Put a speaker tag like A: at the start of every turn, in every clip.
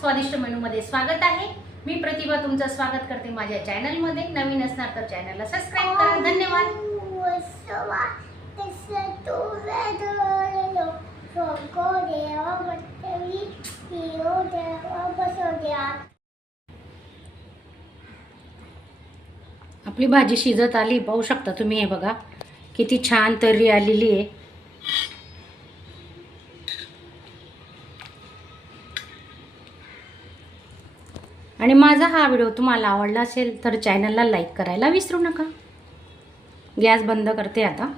A: स्वादिष्ट मेनूमध्ये स्वागत आहे. मी प्रतिभा तुमचं स्वागत करते माझ्या चॅनलमध्ये. नवीन असणार तर चॅनलला सबस्क्राईब करा. धन्यवाद. आपली भाजी शिजत आली. पाहू शकता तुम्ही हे बघा. किती छान तर्री आलेली आहे. आणि माझा हा व्हिडिओ तुम्हाला आवडला असेल तर चॅनलला लाईक करायला विसरू नका. गॅस बंद करते आता.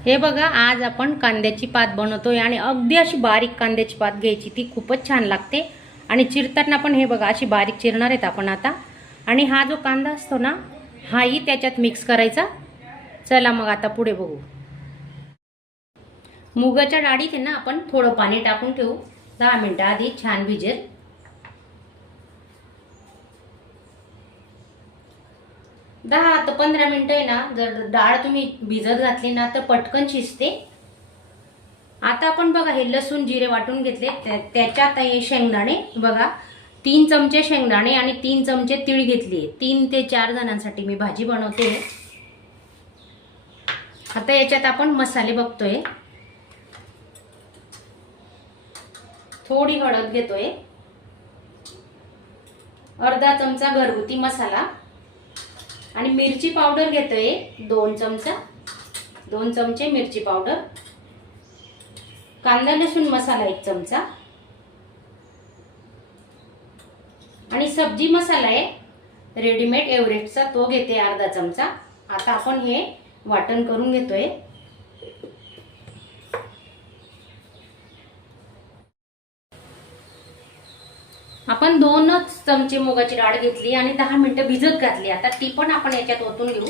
A: हे बघा आज आपण कांद्याची पात बनवतोय आणि अगदी अशी बारीक कांद्याची पात घ्यायची ती खूपच छान लागते. आणि चिरताना पण हे बघा अशी बारीक चिरणार आहेत आपण आता. आणि हा जो कांदा असतो ना हाही त्याच्यात मिक्स करायचा. चला मग आता पुढे बघू. मुगाच्या डाळीत आहे ना आपण थोडं पाणी टाकून ठेवू. दहा मिनटं आधी छान भिजेल. दहा ते पंधरा मिनटं आहे ना जर डाळ तुम्ही भिजत घातली ना तर पटकन शिजते. आता आपण बघा हे लसूण जिरे वाटून घेतले. त्याच्यात हे शेंगदाणे बघा. तीन चमचे शेंगदाणे आणि तीन चमचे तीळ घेतली तीन ते चार जणांसाठी मी भाजी बनवते. आता याच्यात आपण मसाले बघतोय. थोडी हळद घेतोय. अर्धा चमचा घरगुती मसाला. आणि मिरची पावडर घेतोय. दोन चमचा. दोन चमचे मिरची पावडर. कांदा लसूण मसाला एक चमचा. आणि सब्जी मसाला आहे. रेडीमेड एव्हरेस्टचा तो घेते अर्धा चमचा. आता आपण हे वाटण करून घेतोय. आपण दोनच चमचे मुगाची डाळ घेतली आणि दहा मिनिटं भिजत घातली. आता ती पण आपण याच्यात ओतून घेऊ.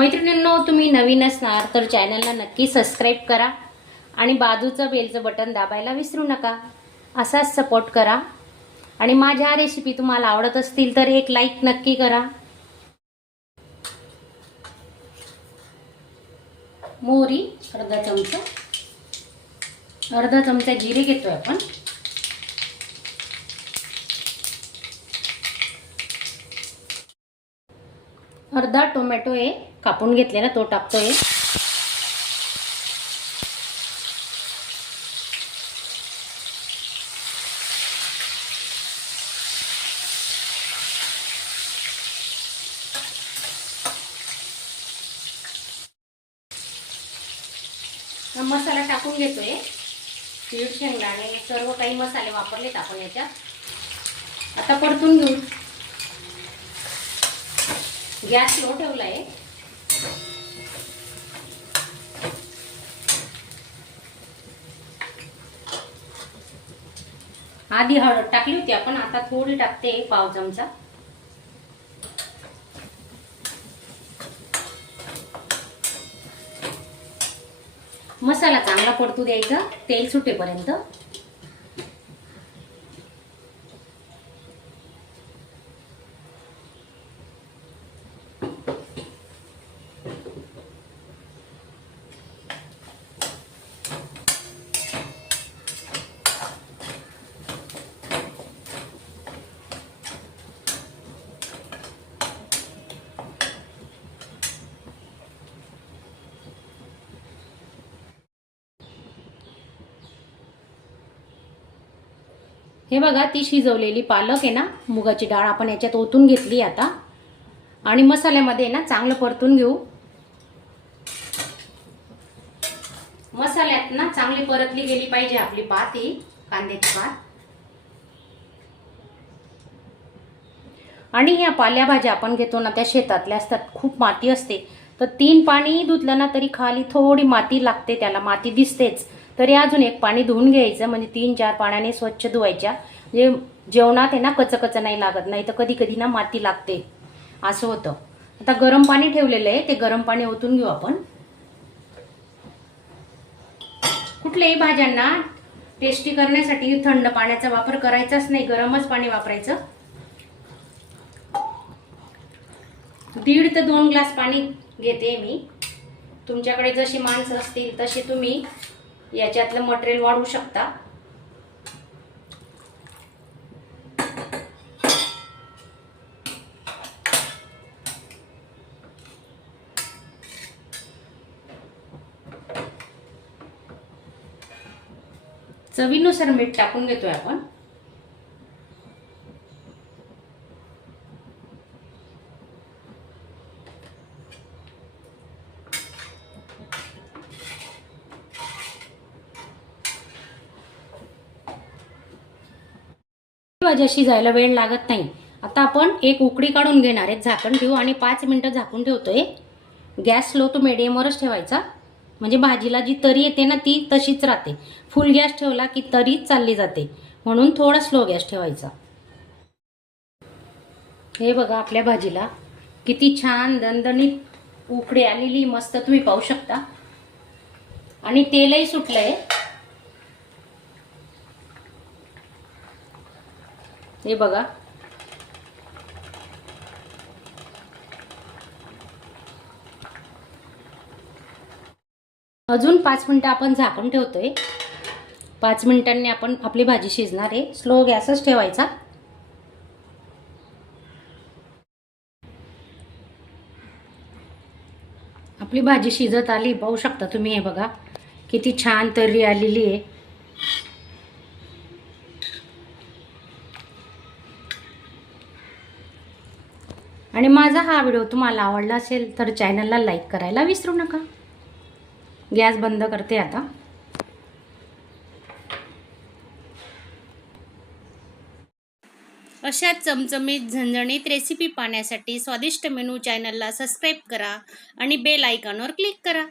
A: मैत्रिणींनो तुम्ही नवीन असणार तर चॅनलला नक्की सबस्क्राईब करा आणि बाजूचं बेलचं बटन दाबायला विसरू नका. असाच सपोर्ट करा. आणि माझ्या रेसिपी तुम्हाला आवडत असतील तर एक लाईक नक्की करा. मोहरी अर्धा चमचा. अर्धा चमचा जिरे घेतोय आपण. अर्धा टोमॅटो आहे कापून घेतलेला तो टाकतोय. हा मसाला टाकून घेतोय. तीळ शेंगदाणे सर्व काही मसाले वापरलेत आपण याच्यात. आता परतून घेऊ. गॅस लो ठेवला आहे आधी हळद टाकली होती आपण आता थोडी टाकते पाव चमचा. मसाला चांगला परतू द्यायचा तेल सुटेपर्यंत. हे बघा ती शिजवलेली पालक आहे ना मुगाची डाळ आपण याच्यात ओतून घेतली आता. आणि मसाल्यामध्ये ना चांगलं परतून घेऊ. मसाल्यात ना चांगली परतली गेली पाहिजे आपली पात ही कांद्याची पात. आणि ह्या पाल्याभाज्या आपण घेतो ना त्या शेतातल्या असतात खूप माती असते. तर तीन पाणी धुतलं ना तरी खाली थोडी माती लागते त्याला माती दिसतेच. तरी अजून एक पाणी धुवून घ्यायचं म्हणजे तीन चार पाण्याने स्वच्छ धुवायच्या. म्हणजे जेवणात आहे ना कच कच नाही लागत नाही तर कधी कधी ना माती लागते. असं होतं. आता गरम पाणी ठेवलेलं आहे ते गरम पाणी ओतून घेऊ आपण. कुठल्याही भाज्यांना टेस्टी करण्यासाठी थंड पाण्याचा वापर करायचाच नाही गरमच पाणी वापरायचं. दीड ते दोन ग्लास पाणी घेते मी. तुमच्याकडे जशी माणसं असतील तसे तुम्ही याच्यातलं मटेरियल वाढवू शकता. चवीनुसार मीठ टाकून घेतोय आपण. भाज्या जायला वेळ लागत नाही. आता आपण एक उकडी काढून घेणार आहे. झाकण ठेवू आणि पाच मिनटं झाकून ठेवतोय. गॅस स्लो तो मिडियमवरच ठेवायचा. म्हणजे भाजीला जी तरी येते ना ती तशीच राहते. फुल गॅस ठेवला की तरी चालली जाते. म्हणून थोडा स्लो गॅस ठेवायचा. हे बघा आपल्या भाजीला. किती छान दणदणीत उकडी आलेली. मस्त तुम्ही पाहू शकता. आणि तेलही सुटलंय. हे बघा. अजून पाच मिनटं आपण झाकून ठेवतोय. पाच मिनिटांनी आपण आपली भाजी शिजणार आहे. स्लो गॅसच ठेवायचा. आपली भाजी शिजत आली. पाहू शकता तुम्ही हे बघा. किती छान तर्री आलेली आहे. आणि माझा हा व्हिडिओ तुम्हाला आवडला असेल तर चॅनलला लाईक करायला विसरू नका. गॅस बंद करते आता. अशा चमचमीत झणझणीत रेसिपी पाहण्यासाठी स्वादिष्ट मेनू चॅनलला सबस्क्राईब करा आणि बेल आयकॉनवर क्लिक करा.